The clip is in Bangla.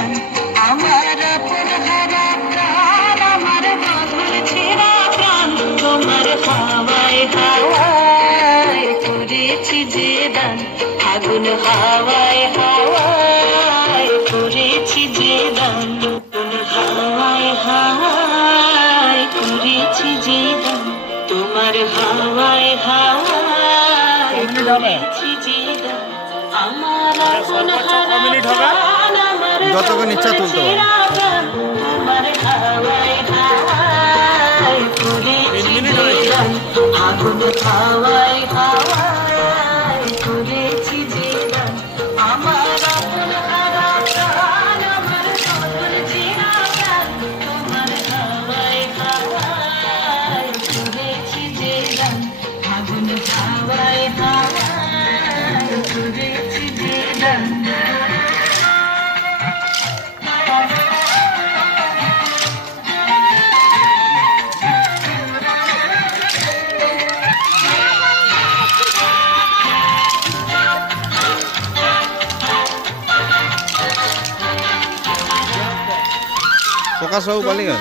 দান আমার আপন হারা প্রাণ আমার বদল ছেঁড়া প্রাণ তোমার হাওয়ায় হাওয়ায় করেছি যে দান আগুন হাওয়ায় হাওয়ায় করেছি যে দান হাওয়ায় হাওয়ায় করেছি যে দান তোমার হাওয়ায় হাওয়ায় করেছি যে দান আমার আপন হারা প্রাণ আমার যতক্ষণ ইচ্ছা তুলতে পারো। তোমার হাওয়ায় হাওয়ায় করেছি যে দান আগুন হাওয়ায় হাওয়ায় করেছি যে দান আমার আপন হারা প্রাণ আমার বদল ছেঁড়া প্রাণ তোমার হাওয়ায় হাওয়ায় করেছি যে দান আগুন হাওয়ায় হাওয়ায় করেছি যে দান প্রকাশ বাবু বলে গেল